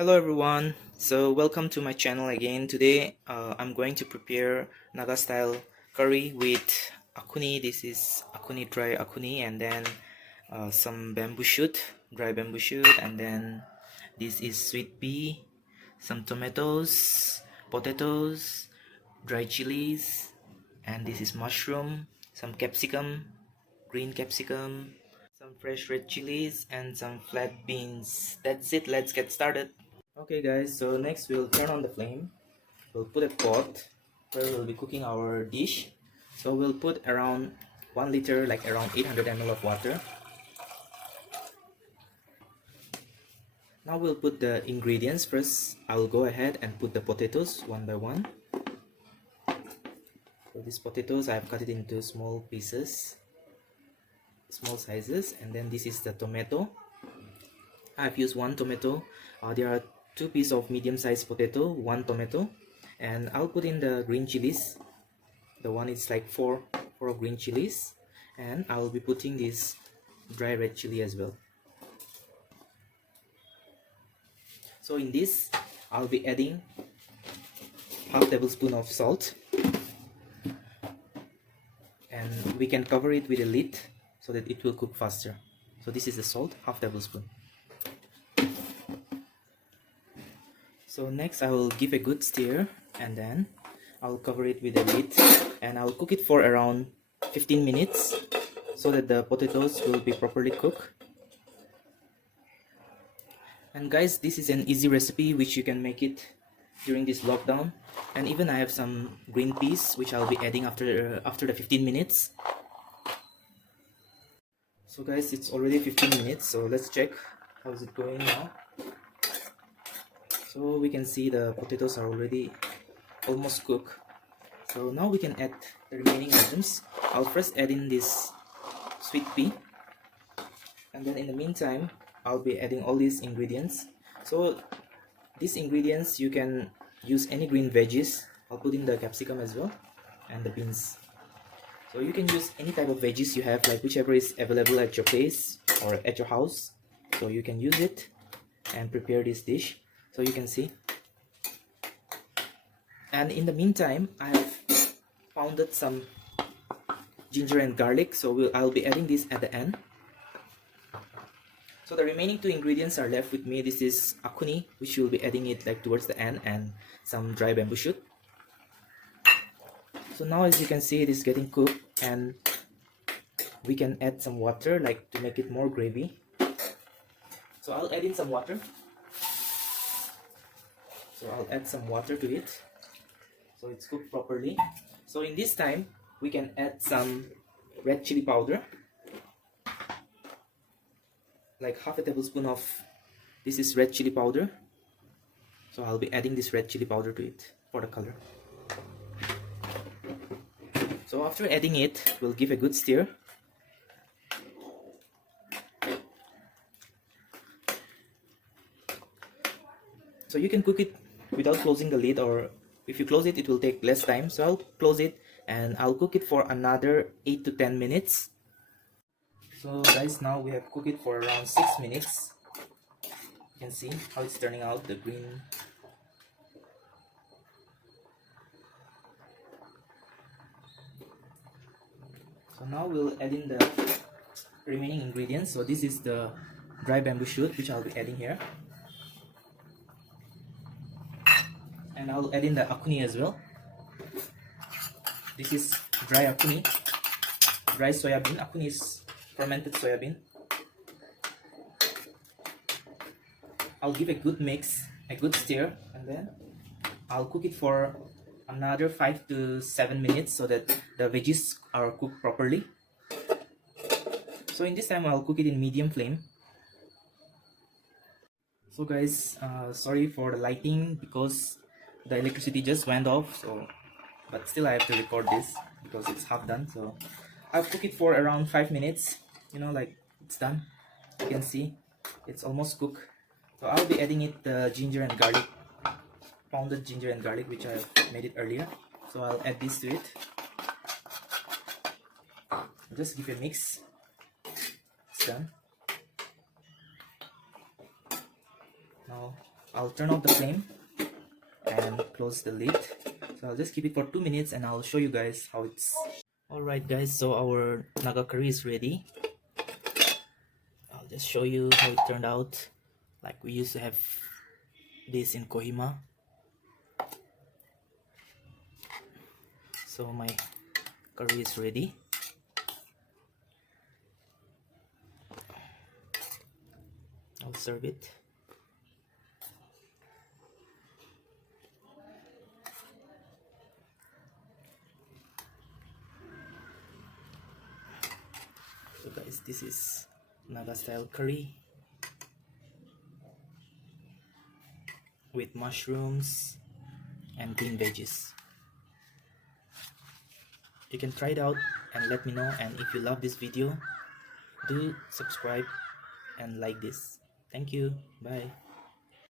Hello everyone, so welcome to my channel again. Today I'm going to prepare Naga style curry with akuni. This is akuni, dry akuni, and then some bamboo shoot, dry bamboo shoot, and then this is sweet pea, some tomatoes, potatoes, dry chilies, and this is mushroom, some capsicum, green capsicum, some fresh red chilies, and some flat beans. That's it, let's get started. Okay guys, so next we'll turn on the flame. We'll put a pot where we'll be cooking our dish. So we'll put around 1 liter, like around 800 ml of water. Now we'll put the ingredients first. I'll go ahead and put the potatoes one by one. So these potatoes, I've cut it into small pieces, small sizes, and then this is the tomato. I've used one tomato. There are two pieces of medium-sized potato, one tomato, and I'll put in the green chilies. The one is like four green chilies, and I'll be putting this dry red chili as well. So in this, I'll be adding half tablespoon of salt, and we can cover it with a lid so that it will cook faster. So this is the salt, half tablespoon. So next I will give a good stir, and then I'll cover it with a lid, and I'll cook it for around 15 minutes so that the potatoes will be properly cooked. And guys, this is an easy recipe which you can make it during this lockdown. And even I have some green peas which I'll be adding after the 15 minutes. So guys, it's already 15 minutes, so let's check how is it going now. So we can see the potatoes are already almost cooked. So now we can add the remaining items. I'll first add in this sweet pea, and then in the meantime I'll be adding all these ingredients. So these ingredients, you can use any green veggies. I'll put in the capsicum as well, and the beans. So you can use any type of veggies you have, like whichever is available at your place or at your house. So you can use it and prepare this dish. So you can see. And in the meantime, I have pounded some ginger and garlic, so I'll be adding this at the end. So the remaining two ingredients are left with me. This is akuni, which you'll be adding it like towards the end, and some dry bamboo shoot. So now as you can see, it is getting cooked, and we can add some water like to make it more gravy. So I'll add in some water. So I'll add some water to it so it's cooked properly. So in this time, we can add some red chili powder, like half a tablespoon of this is red chili powder. So I'll be adding this red chili powder to it for the color. So after adding it, we'll give a good stir. So you can cook it without closing the lid, or if you close it, it will take less time. So I'll close it and I'll cook it for another 8 to 10 minutes. So guys, now we have cooked it for around 6 minutes. You can see how it's turning out, the green. So now we'll add in the remaining ingredients. So this is the dry bamboo shoot which I'll be adding here. And I'll add in the akuni as well. This is dry akuni, dry soybean. Akuni is fermented soybean. I'll give a good mix, a good stir, and then I'll cook it for another 5 to 7 minutes so that the veggies are cooked properly. So in this time, I'll cook it in medium flame. So guys, sorry for the lighting because the electricity just went off, so but still I have to record this because it's half done. So I've cooked it for around 5 minutes, like it's done. You can see it's almost cooked. So I'll be adding it the ginger and garlic, pounded ginger and garlic, which I've made it earlier. So I'll add this to it. Just give a mix. It's done. Now I'll turn off the flame and close the lid. So I'll just keep it for 2 minutes and I'll show you guys how it's. Alright guys, so our naga curry is ready. I'll just show you how it turned out. Like we used to have this in Kohima. So my curry is ready. I'll serve it. So guys, this is Naga style curry with mushrooms and green veggies. You can try it out and let me know, and if you love this video, do subscribe and like this. Thank you. Bye.